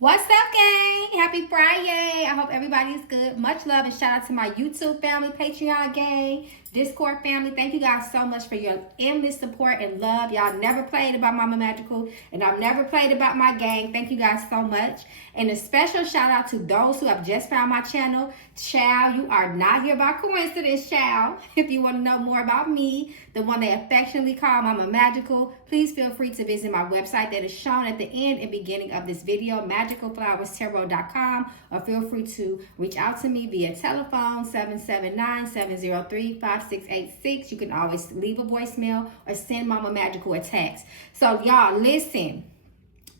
What's up, gang? Happy Friday. I hope everybody's good. Much love and shout out to my YouTube family, Patreon gang, Discord family. Thank you guys so much for your endless support and love. Y'all never played about Mama Magical, and I've never played about my gang. Thank you guys so much. And a special shout out to those who have just found my channel. Child, you are not here by coincidence, child. If you want to know more about me, the one they affectionately call Mama Magical, please feel free to visit my website that is shown at the end and beginning of this video, magicalflowerstarot.com, or feel free to reach out to me via telephone 779-703-5686. You can always leave a voicemail or send Mama Magical a text. So y'all listen,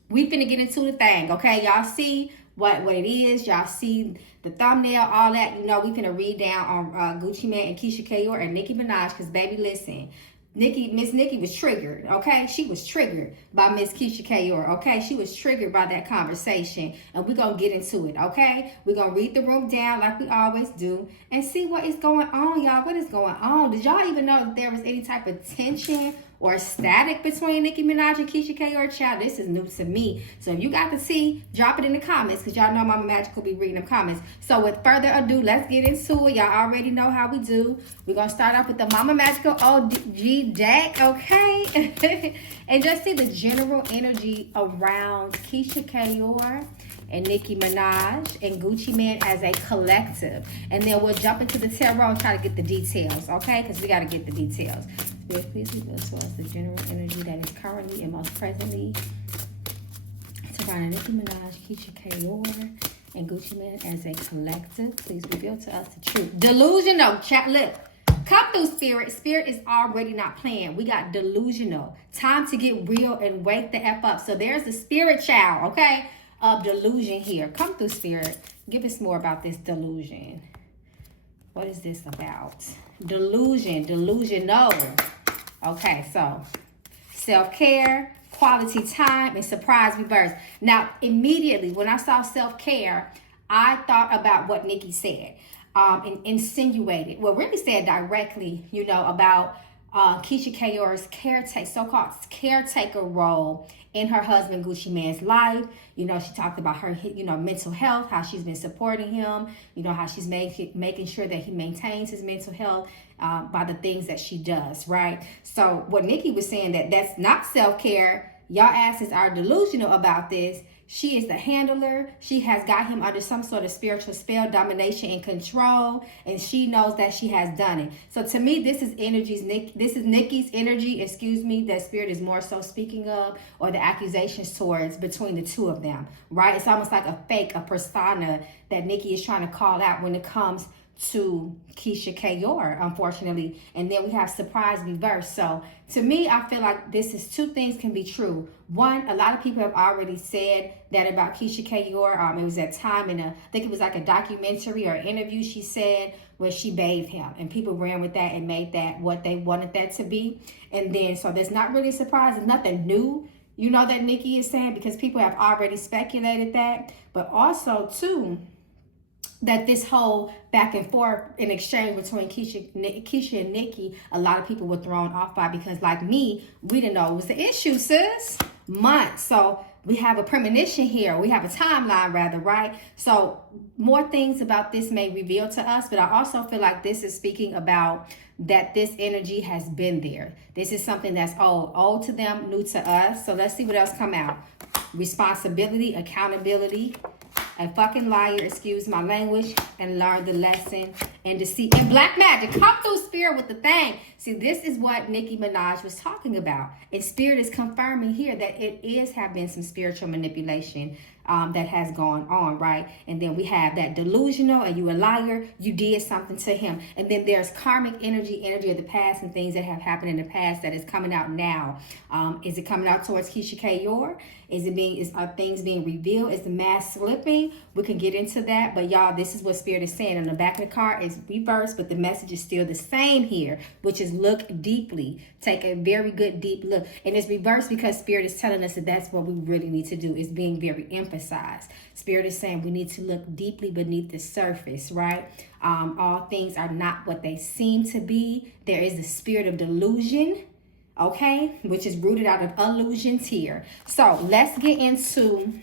we finna get into the thing, okay? Y'all see what it is. Y'all see the thumbnail, all that. You know, we finna read down on Gucci Mane and Keyshia Kaoir and Nicki Minaj, because baby, listen, Miss Nicki was triggered, okay? She was triggered by Miss Keyshia Kaoir, okay? She was triggered by that conversation, and we're going to get into it, okay? We're going to read the room down like we always do and see what is going on, y'all. What is going on? Did y'all even know that there was any type of tension or static between Nicki Minaj and Keyshia Kaoir? Child, this is new to me. So if you got the tea, drop it in the comments, because y'all know Mama Magical be reading them comments. So with further ado, let's get into it. Y'all already know how we do. We're going to start off with the Mama Magical OG deck, okay? And just see the general energy around Keyshia Kaoir and Nicki Minaj and Gucci Mane as a collective. And then we'll jump into the tarot and try to get the details, okay? Because we got to get the details. Spirit, please reveal to us the general energy that is currently and most presently surrounding Nicki Minaj, Keyshia Kaoir, and Gucci Mane as a collective. Please reveal to us the truth. Delusional, chat. Look, come through, Spirit. Spirit is already not playing. We got delusional. Time to get real and wake the F up. So there's the spirit child, okay, of delusion here. Come through, Spirit. Give us more about this delusion. What is this about? Delusional. Okay, so self-care, quality time, and surprise reverse. Now, immediately when I saw self-care, I thought about what Nicki said, and insinuated, well, really said directly, you know, about Keyshia Kaoir's so-called caretaker role in her husband Gucci Mane's life. You know, she talked about her, you know, mental health, how she's been supporting him, you know, how she's making sure that he maintains his mental health by the things that she does, right? So what Nicki was saying, that's not self-care. Y'all asses are delusional about this. She is the handler. She has got him under some sort of spiritual spell, domination, and control, and she knows that she has done it. So to me, this is Nicki's energy, that Spirit is more so speaking of, or the accusations towards between the two of them, right? It's almost like a persona that Nicki is trying to call out when it comes to Keyshia Kaoir, unfortunately. And then we have surprise reverse. So to me, I feel like this is two things can be true. One, a lot of people have already said that about Keyshia Kaoir. It was that time I think it was like a documentary or interview she said where she bathed him, and people ran with that and made that what they wanted that to be. And then, so there's not really surprise. It's nothing new, you know, that Nicki is saying, because people have already speculated that. But also too, that this whole back and forth in exchange between Keyshia and Nicki, a lot of people were thrown off by, because like me, we didn't know it was the issue, sis. Months. So we have a premonition here. We have a timeline rather, right? So more things about this may reveal to us, but I also feel like this is speaking about that this energy has been there. This is something that's old to them, new to us. So let's see what else come out. Responsibility, accountability, a fucking liar, excuse my language, and learn the lesson, and deceit, and black magic. Come through, Spirit, with the thing. See, this is what Nicki Minaj was talking about, and Spirit is confirming here that it have been some spiritual manipulation that has gone on, right? And then we have that delusional, and you a liar, you did something to him. And then there's karmic energy of the past, and things that have happened in the past that is coming out now. Is it coming out towards Keyshia Kaoir? Are things being revealed? Is the mask slipping? We can get into that, but y'all, this is what Spirit is saying. On the back of the card is reversed, but the message is still the same here, which is look deeply. Take a very good deep look. And it's reversed because Spirit is telling us that that's what we really need to do, is being very emphasized. Spirit is saying we need to look deeply beneath the surface, right? All things are not what they seem to be. There is the spirit of delusion, okay, which is rooted out of illusions here. So let's get into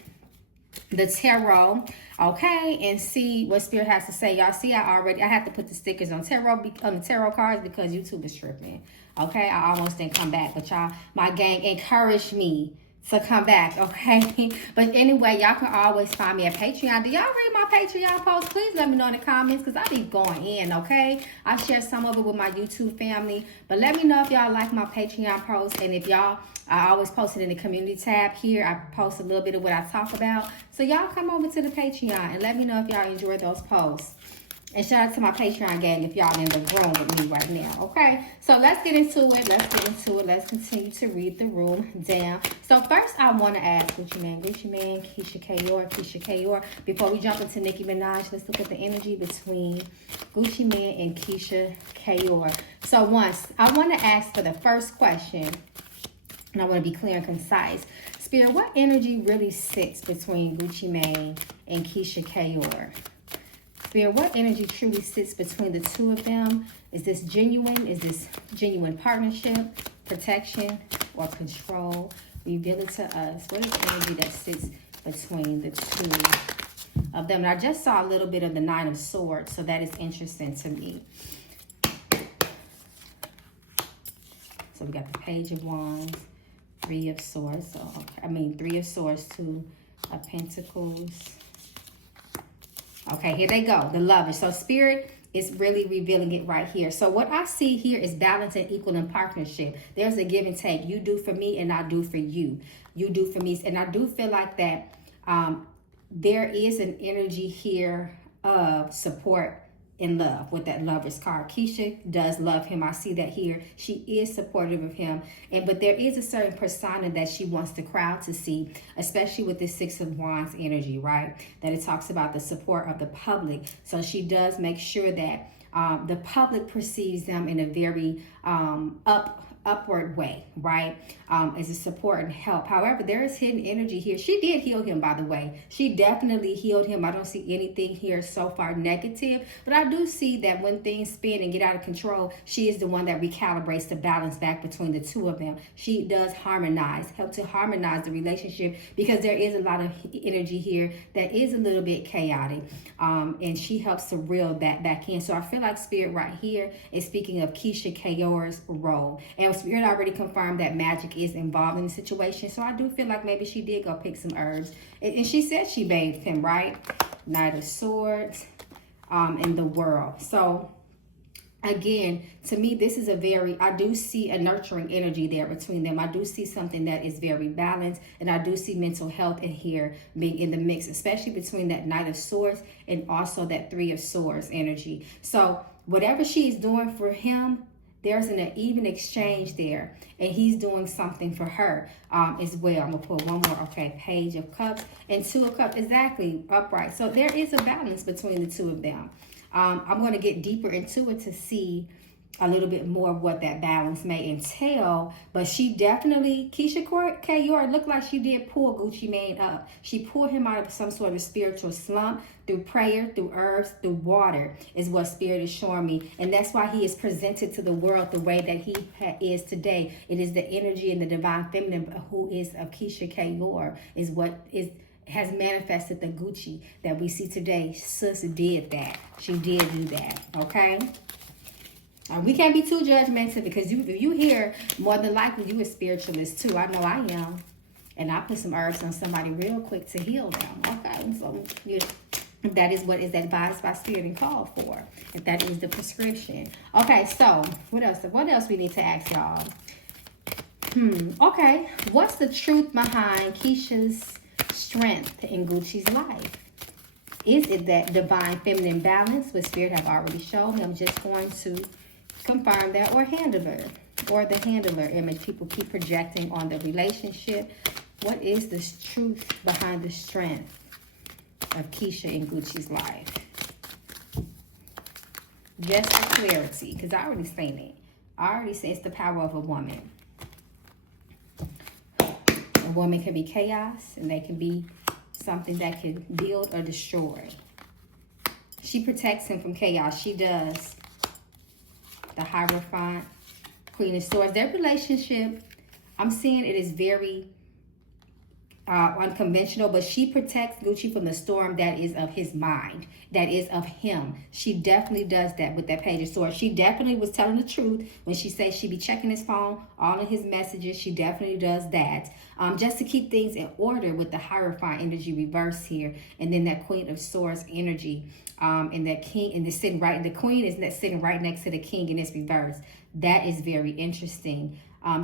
the tarot, okay, and see what Spirit has to say. Y'all see, I had to put the stickers on the tarot cards because YouTube is tripping. Okay, I almost didn't come back, but y'all, my gang encouraged me to come back, okay? But anyway, y'all can always find me at Patreon. Do y'all read my Patreon posts? Please let me know in the comments, because I be going in, okay? I share some of it with my YouTube family, but let me know if y'all like my Patreon posts, and if y'all, I always post it in the community tab here. I post a little bit of what I talk about. So y'all come over to the Patreon and let me know if y'all enjoy those posts. And shout out to my Patreon gang if y'all in the room with me right now, okay? So let's get into it. Let's continue to read the room down. So first, I want to ask Gucci Man, Keyshia, Kaoir. Before we jump into Nicki Minaj, let's look at the energy between Gucci Man and Keyshia, Kaoir. So once, I want to ask for the first question, and I want to be clear and concise. Spirit, what energy really sits between Gucci Man and Keyshia, Kaoir? Spirit, what energy truly sits between the two of them? Is this genuine? Is this genuine partnership, protection, or control? Reveal it to us. What is the energy that sits between the two of them? And I just saw a little bit of the Nine of Swords, so that is interesting to me. So we got the Page of Wands, Three of Swords. So Three of Swords, Two of Pentacles. Okay, here they go, the Lovers. So Spirit is really revealing it right here. So what I see here is balance and equal in partnership. There's a give and take. You do for me and I do for you. You do for me. And I do feel like that there is an energy here of support and love with that Lovers card. Keyshia does love him. I see that here. She is supportive of him. But there is a certain persona that she wants the crowd to see, especially with the Six of Wands energy, right? That it talks about the support of the public. So she does make sure that the public perceives them in a very upward way, right? As a support and help. However, there is hidden energy here. She did heal him, by the way. She definitely healed him. I don't see anything here so far negative, but I do see that when things spin and get out of control, she is the one that recalibrates the balance back between the two of them. She does help to harmonize the relationship, because there is a lot of energy here that is a little bit chaotic, and she helps to reel that back in. So I feel like Spirit right here is speaking of Keyshia, Kaoir's role, and Spirit already confirmed that magic is involved in the situation. So I do feel like maybe she did go pick some herbs. And she said she bathed him, right? Knight of Swords, in the World. So again, to me, this is I do see a nurturing energy there between them. I do see something that is very balanced, and I do see mental health in here being in the mix, especially between that Knight of Swords and also that Three of Swords energy. So whatever she's doing for him, there's an even exchange there, and he's doing something for her as well. I'm going to pull one more. Okay, Page of Cups and Two of Cups, exactly, upright. So there is a balance between the two of them. I'm going to get deeper into it to see a little bit more of what that balance may entail. But she definitely, Keyshia Kaoir, looked like she did pull Gucci Man up. She pulled him out of some sort of spiritual slump through prayer, through herbs, through water, is what Spirit is showing me. And that's why he is presented to the world the way that he is today. It is the energy and the divine feminine who is of Keyshia Kaoir is what has manifested the Gucci that we see today. Sis did that. She did do that, okay? We can't be too judgmental, because if you hear, more than likely you a spiritualist too. I know I am. And I put some herbs on somebody real quick to heal them. Okay, so that is what is advised by Spirit and called for. If that is the prescription. Okay, so what else? What else we need to ask y'all? Okay, what's the truth behind Keyshia's strength in Gucci's life? Is it that divine feminine balance, which Spirit have already shown me? I'm just going to confirm that, or the handler image people keep projecting on the relationship. What is the truth behind the strength of Keyshia in Gucci's life? Just for clarity, because I already seen it. I already said it's the power of a woman. A woman can be chaos, and they can be something that can build or destroy. She protects him from chaos. She does. The Hierophant, Queen of Swords. Their relationship, I'm seeing it is very unconventional, but she protects Gucci from the storm that is of his mind, that is of him. She definitely does that with that Page of Swords. She definitely was telling the truth when she says she be checking his phone, all of his messages. She definitely does that, just to keep things in order with the Hierophant energy reverse here, and then that Queen of Swords energy, and that King, and the Queen is sitting right next to the King in this reverse. That is very interesting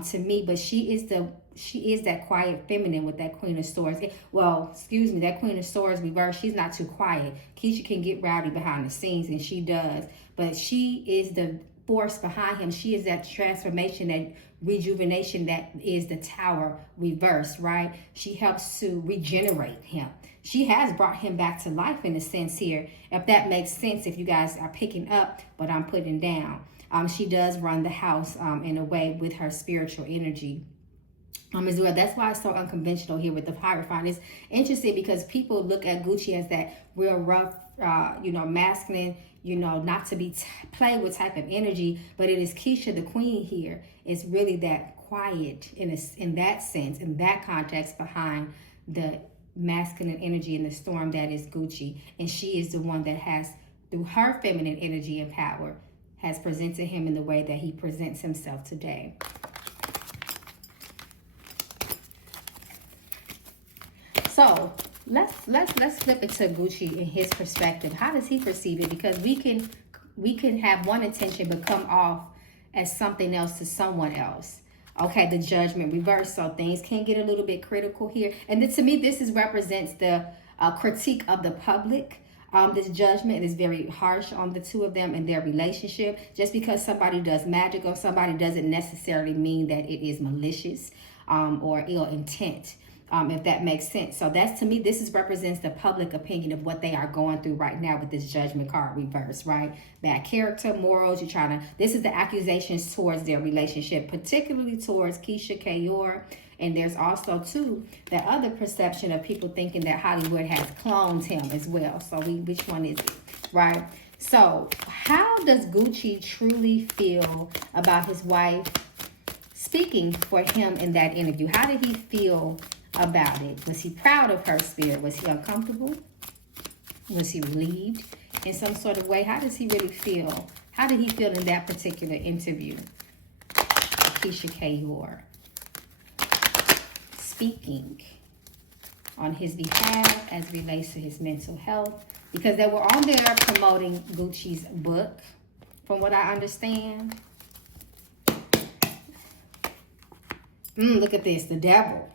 to me, but she is that quiet feminine with that Queen of Swords. That Queen of Swords reverse, she's not too quiet. Keyshia can get rowdy behind the scenes, and she does, but she is the force behind him. She is that transformation, that rejuvenation, that is the Tower reverse, right? She helps to regenerate him. She has brought him back to life in a sense here, if that makes sense, if you guys are picking up what I'm putting down. She does run the house in a way with her spiritual energy as well. That's why it's so unconventional here with the Hierophant. It's interesting because people look at Gucci as that real rough, masculine, not to be played with type of energy, but it is Keyshia, the Queen here. It's really that quiet in that sense, in that context, behind the masculine energy and the storm that is Gucci. And she is the one that has, through her feminine energy and power, has presented him in the way that he presents himself today. So let's flip it to Gucci in his perspective. How does he perceive it? Because we can have one intention but come off as something else to someone else. Okay, the Judgment reverse. So things can get a little bit critical here. And to me, this represents the critique of the public. This Judgment is very harsh on the two of them and their relationship. Just because somebody does magic on somebody doesn't necessarily mean that it is malicious or ill intent, if that makes sense. So that's, to me, this represents the public opinion of what they are going through right now with this Judgment card reverse, right? Bad character, morals, this is the accusations towards their relationship, particularly towards Keyshia, Kaoir. And there's also, too, the other perception of people thinking that Hollywood has cloned him as well. So which one is it, right? So how does Gucci truly feel about his wife speaking for him in that interview? How did he feel about it? Was he proud of her spirit? Was he uncomfortable? Was he relieved in some sort of way? How does he really feel? How did he feel in that particular interview? Keyshia, Kaoir speaking on his behalf as relates to his mental health, because they were on there promoting Gucci's book, from what I understand. Look at this, the devil.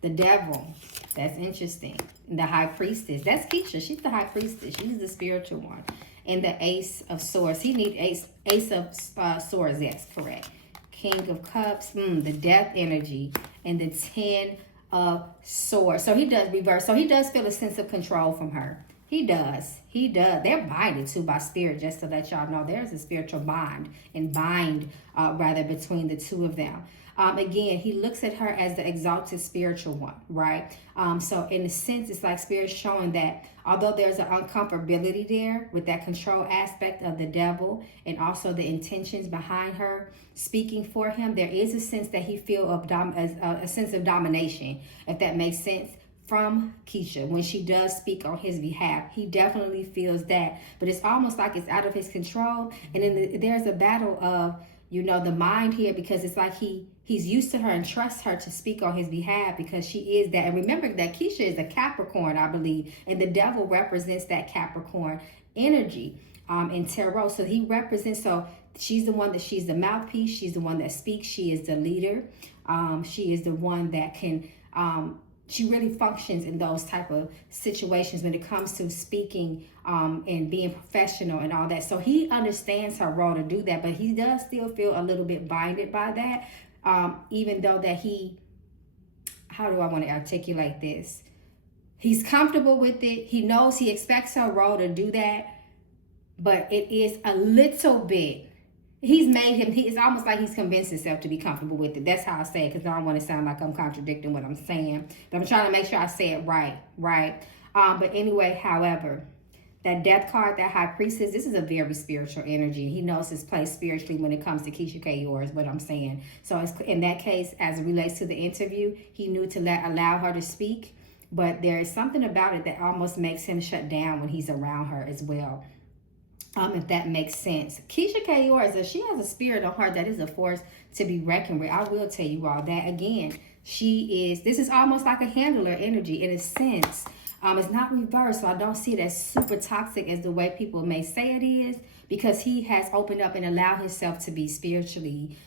The devil. That's interesting. And the High Priestess. That's Keyshia. She's the High Priestess. She's the spiritual one. And the Ace of Swords. He needs Ace of Swords. That's correct. King of Cups. The Death energy. And the Ten of Swords. So he does reverse. So he does feel a sense of control from her. He does. He does. They're binded too by spirit, just to let y'all know. There's a spiritual bind between the two of them. Again, he looks at her as the exalted spiritual one, right? So in a sense, it's like spirit showing that although there's an uncomfortability there with that control aspect of the devil and also the intentions behind her speaking for him, there is a sense that he feels a sense of domination, if that makes sense, from Keyshia. When she does speak on his behalf, he definitely feels that. But it's almost like it's out of his control. And then there's a battle of, the mind here, because it's like he's used to her and trusts her to speak on his behalf because she is that. And remember that Keyshia is a Capricorn, I believe, and the devil represents that Capricorn energy in tarot. So he represents, so she's the mouthpiece, she's the one that speaks, she is the leader, she is the one that can she really functions in those type of situations when it comes to speaking and being professional and all that. So he understands her role to do that, but he does still feel a little bit binded by that, even though that how do I want to articulate this? He's comfortable with it. He knows he expects her role to do that, but it is a little bit, it's almost like he's convinced himself to be comfortable with it. That's how I say it, because I don't want to sound like I'm contradicting what I'm saying. But I'm trying to make sure I say it right? But anyway, however, That death card, that high priestess, this is a very spiritual energy. He knows his place spiritually when it comes to Keyshia Kaoir, is what I'm saying. So it's, in that case, as it relates to the interview, he knew to allow her to speak. But there is something about it that almost makes him shut down when he's around her as well. If that makes sense. Keyshia Kaoir, she has a spirit on her that is a force to be reckoned with. I will tell you all that. Again, this is almost like a handler energy in a sense. It's not reversed, so I don't see it as super toxic as the way people may say it is, because he has opened up and allowed himself to be spiritually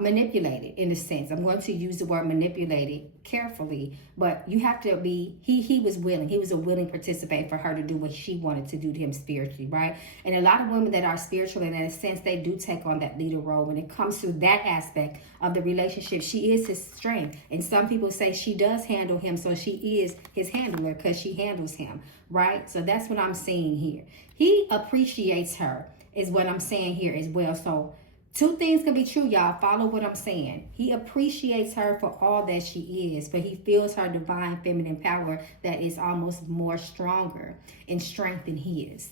manipulated in a sense. I'm going to use the word manipulated carefully, but you have to be, he was willing. He was a willing participant for her to do what she wanted to do to him spiritually, right? And a lot of women that are spiritual, in a sense, they do take on that leader role when it comes to that aspect of the relationship. She is his strength. And some people say she does handle him, so she is his handler because she handles him, right? So that's what I'm seeing here. He appreciates her is what I'm saying here as well. So two things can be true, y'all. Follow what I'm saying. He appreciates her for all that she is, but he feels her divine feminine power that is almost more stronger in strength than his.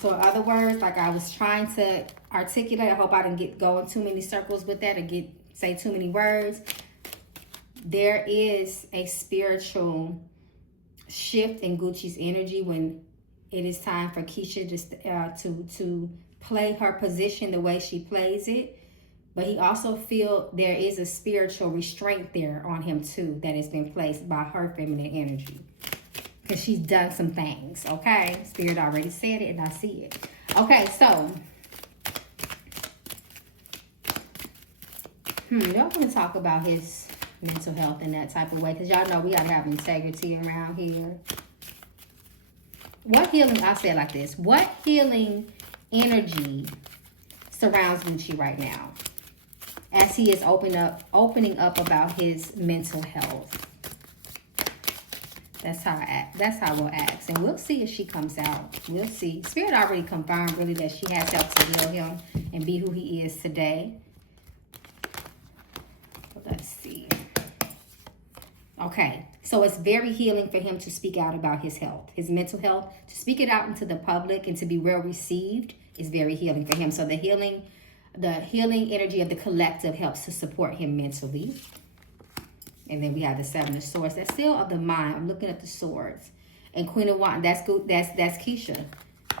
So in other words, like I was trying to articulate, I hope I didn't go in too many circles with that or say too many words. There is a spiritual shift in Gucci's energy when it is time for Keyshia to play her position the way she plays it. But he also feels there is a spiritual restraint there on him too that has been placed by her feminine energy, because she's done some things. Okay, Spirit already said it and I see it. Okay, so y'all want to talk about his mental health in that type of way, because y'all know we gotta have integrity around here. What healing, I'll say it like this, what healing energy surrounds Gucci right now as he is opening up about his mental health? That's how we'll ask, and we'll see if she comes out. We'll see. Spirit already confirmed really that she has helped to heal him and be who he is today. Let's see. Okay, so it's very healing for him to speak out about his health, his mental health, to speak it out into the public and to be well received is very healing for him. So the healing energy of the collective helps to support him mentally. And then we have the Seven of Swords. That's still of the mind. I'm looking at the swords. And Queen of Wands, that's Keyshia. A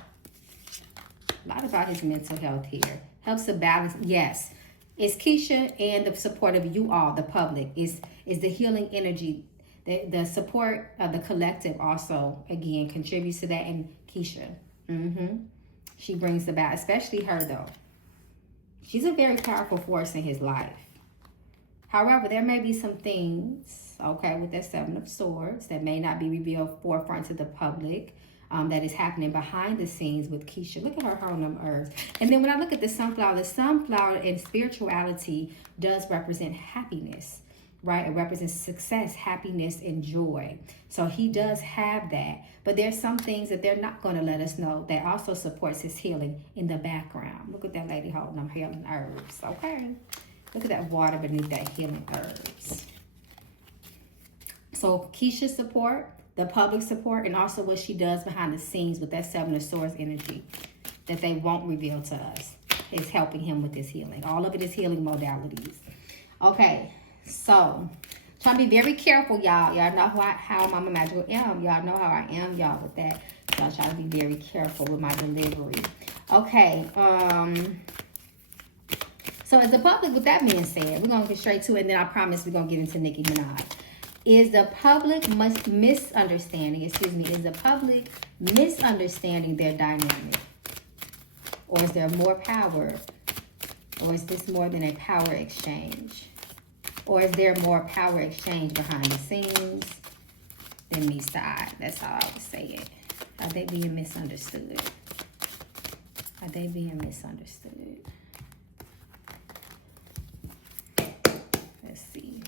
lot about his mental health here. Helps to balance. Yes. It's Keyshia and the support of you all, the public, is the healing energy. The support of the collective also, again, contributes to that. And Keyshia. She brings about, especially her though. She's a very powerful force in his life. However, there may be some things, okay, with that Seven of Swords that may not be revealed forefront to the public, that is happening behind the scenes with Keyshia. Look at her holding them herbs. And then when I look at the sunflower in spirituality does represent happiness, right? It represents success, happiness, and joy. So he does have that. But there's some things that they're not going to let us know that also supports his healing in the background. Look at that lady holding them healing herbs, okay? Look at that water beneath that healing herbs. So Keyshia's support, the public support, and also what she does behind the scenes with that Seven of Swords energy that they won't reveal to us is helping him with his healing. All of it is healing modalities. Okay, so trying to be very careful, y'all. Y'all know how Mama Magical am. Y'all know how I am, y'all, with that. So I try to be very careful with my delivery. Okay, so as the public, with that being said, we're going to get straight to it, and then I promise we're going to get into Nicki Minaj. Is the public misunderstanding their dynamic? Or is there more power? Or is this more than a power exchange? Or is there more power exchange behind the scenes than me side? That's how I would say it. Are they being misunderstood? Are they being misunderstood? Let's see.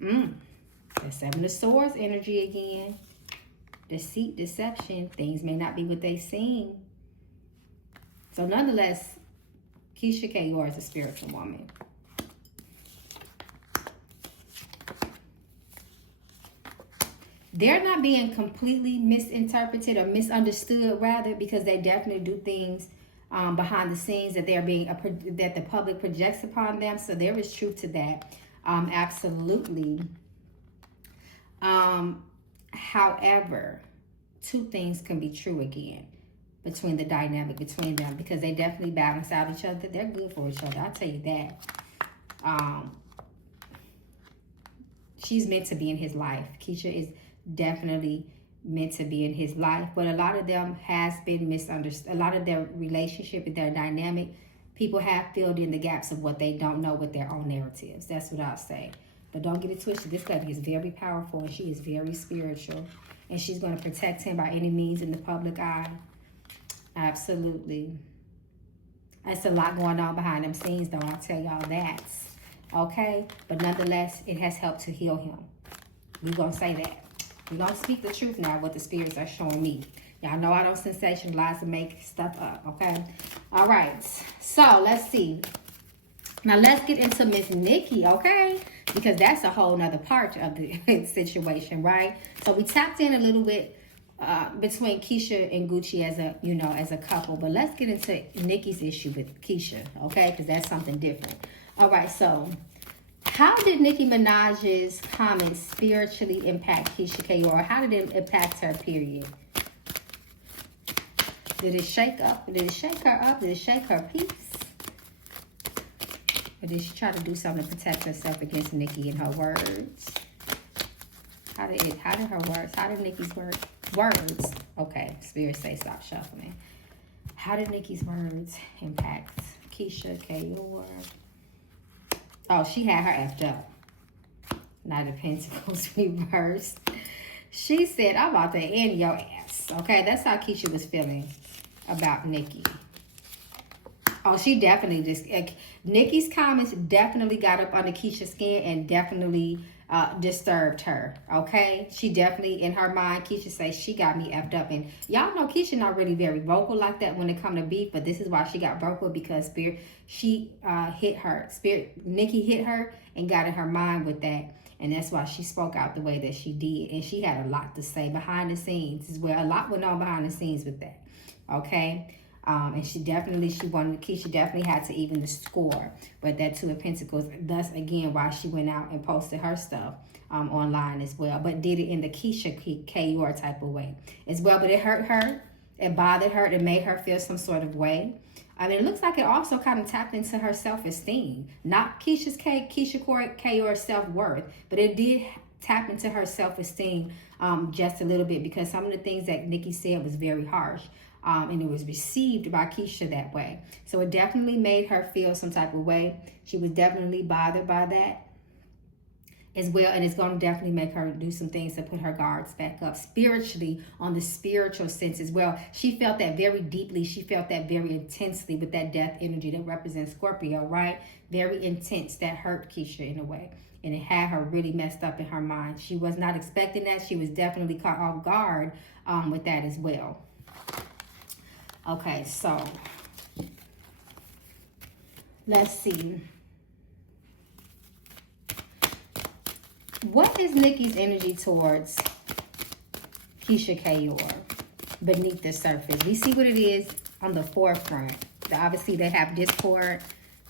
The Seven of Swords energy again. Deceit, deception. Things may not be what they seem. So nonetheless, Keyshia Kaoir is a spiritual woman. they're not being completely misinterpreted or misunderstood, rather, because they definitely do things behind the scenes that that the public projects upon them. So there is truth to that, absolutely. However, two things can be true again between the dynamic between them, because they definitely balance out each other. They're good for each other, I'll tell you that. She's meant to be in his life. Keyshia is definitely meant to be in his life, but a lot of them has been misunderstood. A lot of their relationship and their dynamic, people have filled in the gaps of what they don't know with their own narratives. That's what I'll say. But don't get it twisted. This lady is very powerful, and she is very spiritual, and she's going to protect him by any means in the public eye. Absolutely. That's a lot going on behind them scenes, though. I'll tell y'all that. Okay? But nonetheless, it has helped to heal him. We're going to say that. We're going to speak the truth now, what the spirits are showing me. Y'all know I don't sensationalize and make stuff up, okay? All right. So, let's see. Now, let's get into Miss Nicki, okay? Because that's a whole nother part of the situation, right? So, we tapped in a little bit between Keyshia and Gucci as a couple. But let's get into Nicki's issue with Keyshia, okay? Because that's something different. All right, so how did Nicki Minaj's comments spiritually impact Keyshia Kaoir? How did it impact her, period? Did it shake up? Did it shake her up? Did it shake her peace? Or did she try to do something to protect herself against Nicki and her words? How did Nicki's words? Okay, spirits say stop shuffling. How did Nicki's words impact Keyshia Kaoir? Oh, she had her effed up. Knight of Pentacles reversed. She said, I'm about to end your ass. Okay, that's how Keyshia was feeling about Nicki. Oh, she definitely just... Nicki's comments definitely got up under Keyshia's skin and definitely disturbed her, okay? She definitely, in her mind, Keyshia says, she got me effed up. And y'all know Keyshia not really very vocal like that when it comes to beef, but this is why she got vocal, because Nicki hit her and got in her mind with that. And that's why she spoke out the way that she did. And she had a lot to say behind the scenes as well. A lot went on behind the scenes with that, okay? And Keyshia definitely had to even the score with that Two of Pentacles. Thus, again, why she went out and posted her stuff online as well. But did it in the Keyshia Kaoir type of way as well. But it hurt her. It bothered her. It made her feel some sort of way. I mean, it looks like it also kind of tapped into her self-esteem. Not Keyshia Kaoir's self-worth, but it did tap into her self-esteem just a little bit, because some of the things that Nicki said was very harsh. And it was received by Keyshia that way. So it definitely made her feel some type of way. She was definitely bothered by that as well. And it's going to definitely make her do some things to put her guards back up spiritually, on the spiritual sense as well. She felt that very deeply. She felt that very intensely with that death energy that represents Scorpio, right? Very intense. That hurt Keyshia in a way. And it had her really messed up in her mind. She was not expecting that. She was definitely caught off guard with that as well. Okay, so let's see. What is Nicki's energy towards Keyshia Kaoir beneath the surface? We see what it is on the forefront. Obviously, they have discord.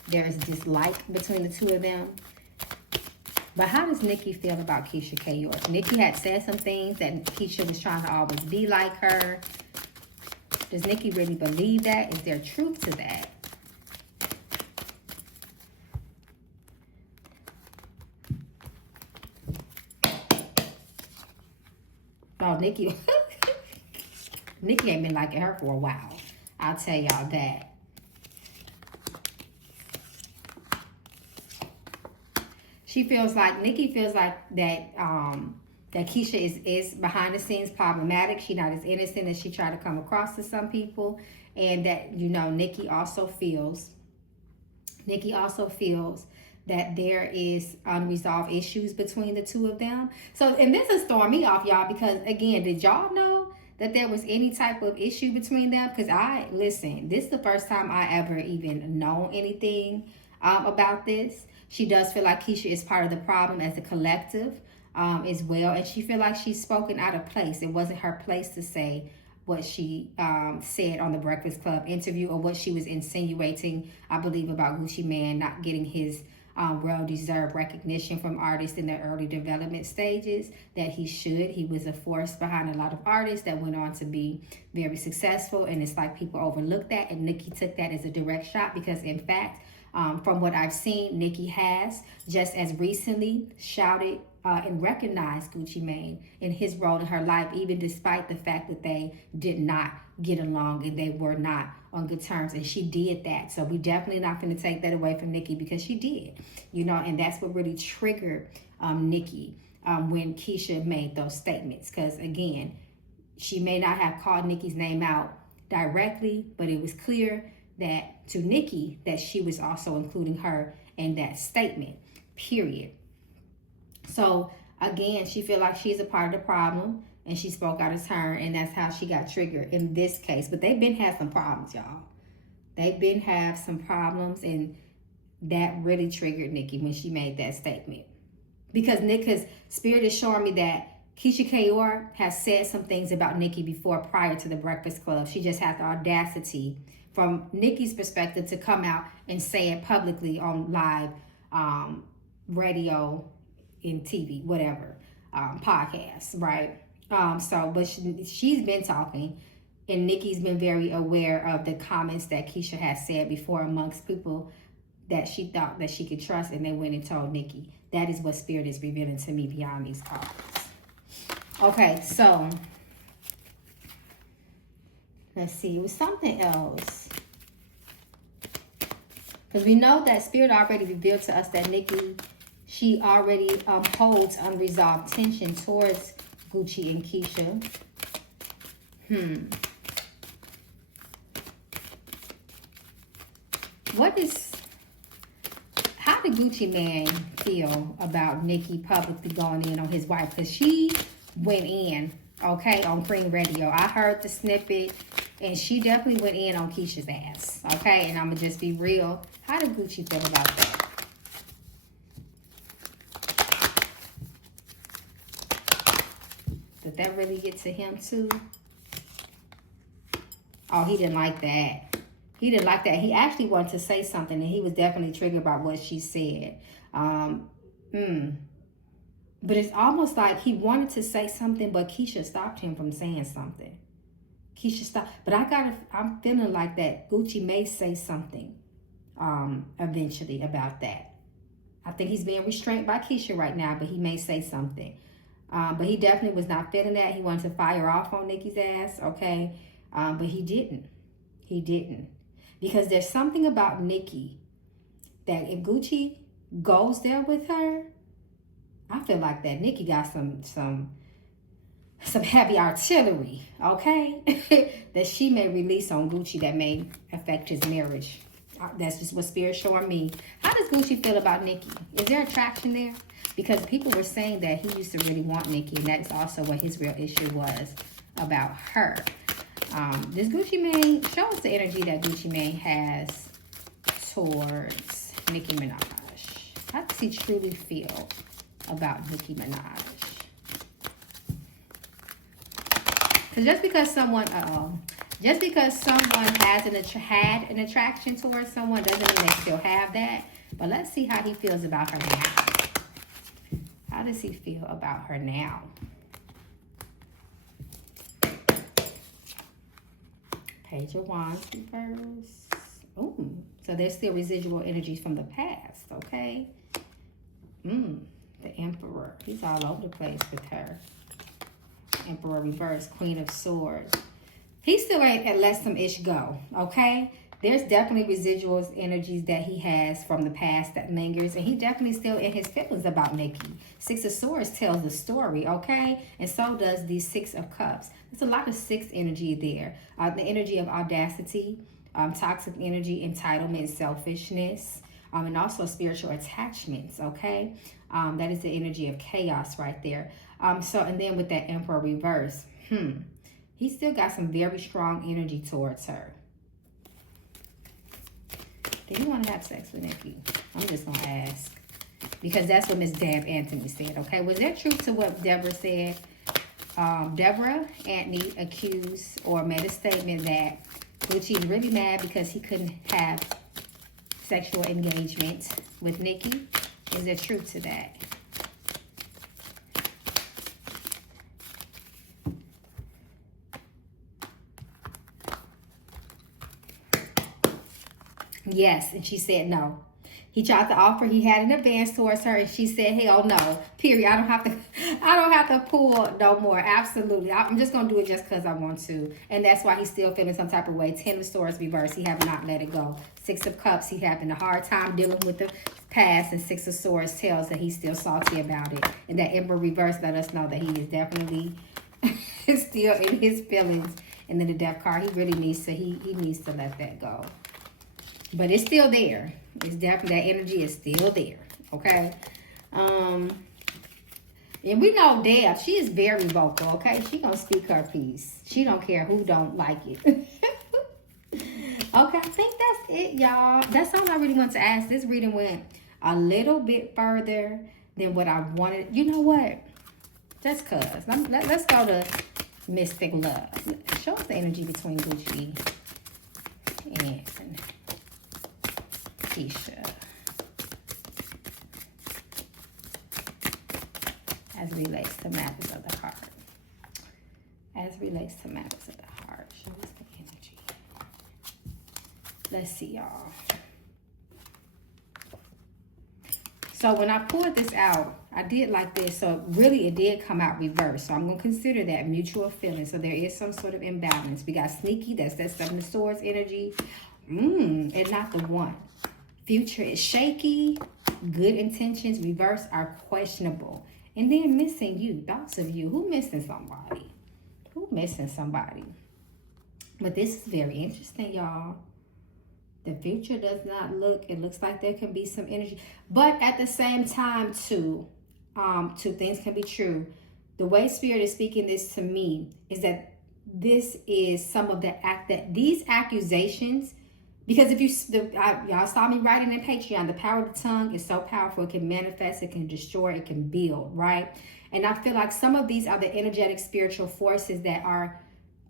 There's dislike between the two of them. But how does Nicki feel about Keyshia Kaoir? Nicki had said some things that Keyshia was trying to always be like her. Does Nicki really believe that? Is there truth to that? Oh, Nicki. Nicki ain't been liking her for a while. I'll tell y'all that. Nicki feels like that that Keyshia is behind the scenes problematic. She's not as innocent as she tried to come across to some people. And that, Nicki also feels that there is unresolved issues between the two of them. So, and this is throwing me off, y'all, because again, did y'all know that there was any type of issue between them? Because this is the first time I ever even known anything about this. She does feel like Keyshia is part of the problem as a collective. as well. And she feel like she's spoken out of place. It wasn't her place to say what she said on the Breakfast Club interview, or what she was insinuating, I believe, about Gucci Mane not getting his well-deserved recognition from artists in their early development stages that he should. He was a force behind a lot of artists that went on to be very successful, and it's like people overlook that, and Nicki took that as a direct shot because, in fact, from what I've seen, Nicki has just as recently shouted and recognized Gucci Mane in his role in her life, even despite the fact that they did not get along and they were not on good terms. And she did that. So we definitely not going to take that away from Nicki, because she did, you know, and that's what really triggered Nicki when Keyshia made those statements. Because again, she may not have called Nicki's name out directly, but it was clear that to Nicki that she was also including her in that statement, period. So again, she feel like she's a part of the problem, and she spoke out of turn, and that's how she got triggered in this case. But they've been had some problems, y'all. They've been have some problems, and that really triggered Nicki when she made that statement. Because Nicki's spirit is showing me that Keyshia Kaoir has said some things about Nicki before, prior to the Breakfast Club. She just had the audacity, from Nicki's perspective, to come out and say it publicly on live radio, in TV, whatever, podcasts, right? But she's been talking, and Nicki's been very aware of the comments that Keyshia has said before amongst people that she thought that she could trust, and they went and told Nicki. That is what Spirit is revealing to me beyond these cards. Okay, so let's see. It was something else. Because we know that Spirit already revealed to us that Nicki, she already holds unresolved tension towards Gucci and Keyshia. How did Gucci Mane feel about Nicki publicly going in on his wife? Because she went in, okay, on Green Radio. I heard the snippet, and she definitely went in on Keyshia's ass, okay? And I'm going to just be real. How did Gucci feel about that? Did that really get to him too? Oh, he didn't like that. He didn't like that. He actually wanted to say something, and he was definitely triggered by what she said. But it's almost like he wanted to say something, but Keyshia stopped him from saying something. Keyshia stopped. But I'm feeling like that Gucci may say something eventually about that. I think he's being restrained by Keyshia right now, but he may say something. But he definitely was not feeling that. He wanted to fire off on Nicki's ass, okay? But he didn't. He didn't. Because there's something about Nicki that if Gucci goes there with her, I feel like that Nicki got some heavy artillery, okay? That she may release on Gucci that may affect his marriage. That's just what Spirit's showing me. How does Gucci feel about Nicki? Is there attraction there? Because people were saying that he used to really want Nicki, and that's also what his real issue was about her. Does Gucci Mane show us the energy that Gucci Mane has towards Nicki Minaj? How does he truly feel about Nicki Minaj? Because just because someone has had an attraction towards someone doesn't mean they still have that. But let's see how he feels about her now. How does he feel about her now? Page of Wands reverse. Ooh, so there's still residual energies from the past, okay? The Emperor. He's all over the place with her. Emperor reverse, Queen of Swords. He still ain't let some ish go, okay? There's definitely residual energies that he has from the past that lingers, and he definitely still in his feelings about Nicki. Six of Swords tells the story, okay? And so does the Six of Cups. There's a lot of six energy there. The energy of audacity, toxic energy, entitlement, selfishness, and also spiritual attachments, okay? That is the energy of chaos right there. And then with that Emperor reverse, he still got some very strong energy towards her. Do you want to have sex with Nicki? I'm just going to ask. because that's what Miss Deb Anthony said, okay? Was there truth to what Deborah said? Deborah Anthony accused or made a statement that Gucci's really mad because he couldn't have sexual engagement with Nicki. Is there truth to that? Yes, and she said no. He tried to offer, he had an advance towards her, and she said, hell no. Period. I don't have to pull no more. Absolutely. I'm just gonna do it just because I want to. And that's why he's still feeling some type of way. 10 of Swords reversed. He have not let it go. 6 of Cups, he having a hard time dealing with the past, and 6 of Swords tells that he's still salty about it. And that Emperor reverse let us know that he is definitely still in his feelings. And then the Death card, he really needs to, he needs to let that go. But it's still there. It's definitely, that energy is still there. Okay. And we know Deb, she is very vocal. Okay. She gonna speak her piece. She don't care who don't like it. Okay. I think that's it, y'all. That's all I really want to ask. This reading went a little bit further than what I wanted. You know what? Just cause. Let's go to Mystic Love. Show us the energy between Gucci and Keyshia as relates to matters of the heart. As relates to matters of the heart. Show us the energy. Let's see, y'all. So when I pulled this out, I did like this. So really it did come out reverse. So I'm going to consider that mutual feeling. So there is some sort of imbalance. We got sneaky. That's that 7 of Swords energy. And not the one. Future is shaky. Good intentions, reverse, are questionable. And then missing you. Thoughts of you. Who missing somebody? Who missing somebody? But this is very interesting, y'all. The future does not look, it looks like there can be some energy. But at the same time, too, two things can be true. The way Spirit is speaking this to me is that this is some of the these accusations. Because if y'all saw me writing in Patreon, the power of the tongue is so powerful. It can manifest, it can destroy, it can build, right? And I feel like some of these are the energetic spiritual forces that are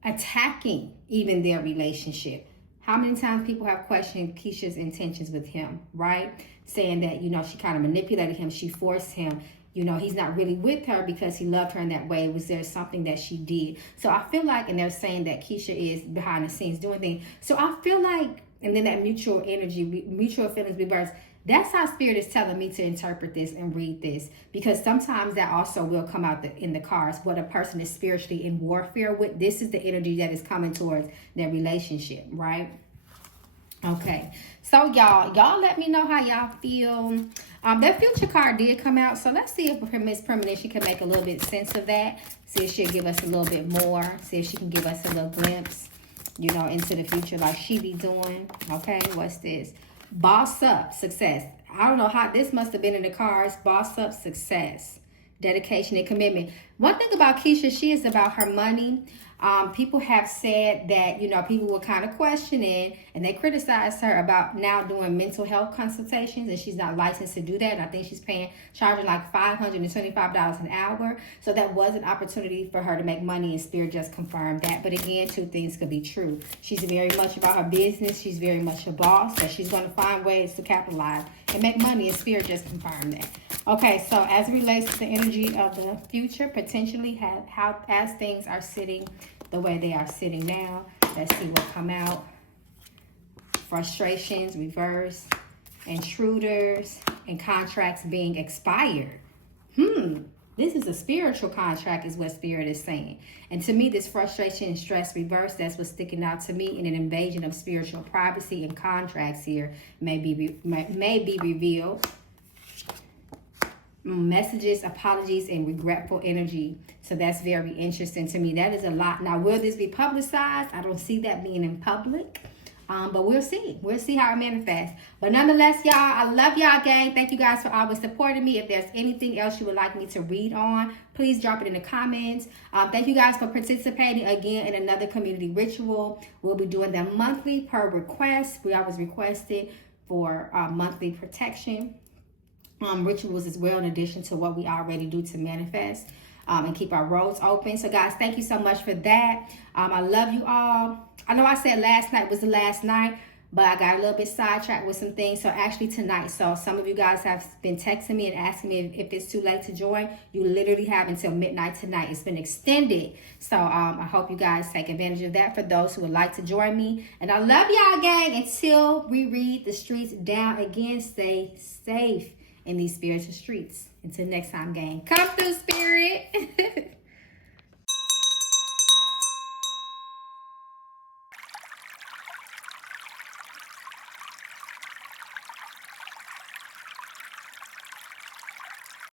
attacking even their relationship. How many times people have questioned Keyshia's intentions with him, right? Saying that, you know, she kind of manipulated him. She forced him. You know, he's not really with her because he loved her in that way. Was there something that she did? So I feel like, and they're saying that Keyshia is behind the scenes doing things. So I feel like, and then that mutual energy, mutual feelings reverse. That's how Spirit is telling me to interpret this and read this. Because sometimes that also will come out in the cards. What a person is spiritually in warfare with. This is the energy that is coming towards their relationship, right? Okay. So y'all let me know how y'all feel. That future card did come out. So let's see if Miss Premonition can make a little bit sense of that. See if she'll give us a little bit more. See if she can give us a little glimpse, you know, into the future like she be doing. Okay, what's this? Boss up, success. I don't know how this must have been in the cards. Boss up, success, dedication, and commitment. One thing about Keyshia, she is about her money. People have said that, you know, people were kind of questioning and they criticized her about now doing mental health consultations, and she's not licensed to do that. And I think she's charging like $525 an hour. So that was an opportunity for her to make money, and Spirit just confirmed that. But again, two things could be true. She's very much about her business. She's very much a boss. So she's going to find ways to capitalize and make money, and Spirit just confirmed that. Okay, so as it relates to the energy of the future, potentially as things are sitting the way they are sitting now, let's see what come out. Frustrations, reverse, intruders, and contracts being expired. This is a spiritual contract is what Spirit is saying. And to me, this frustration and stress reverse, that's what's sticking out to me. In an invasion of spiritual privacy and contracts here may be revealed. Messages, apologies, and regretful energy. So that's very interesting to me. That is a lot. Now, will this be publicized? I don't see that being in public. But we'll see. We'll see how it manifests. But nonetheless, y'all, I love y'all, gang. Thank you guys for always supporting me. If there's anything else you would like me to read on, please drop it in the comments. Thank you guys for participating again in another community ritual. We'll be doing them monthly per request. We always requested for monthly protection. rituals as well, in addition to what we already do to manifest and keep our roads open. So guys, thank you so much for that. I love you all. I know I said last night was the last night, but I got a little bit sidetracked with some things. So actually tonight, so some of you guys have been texting me and asking me if it's too late to join. You literally have until midnight tonight. It's been extended. So I hope you guys take advantage of that for those who would like to join me. And I love y'all, gang. Until we read the streets down again, stay safe in these spiritual streets. Until next time, gang. Come through, spirit.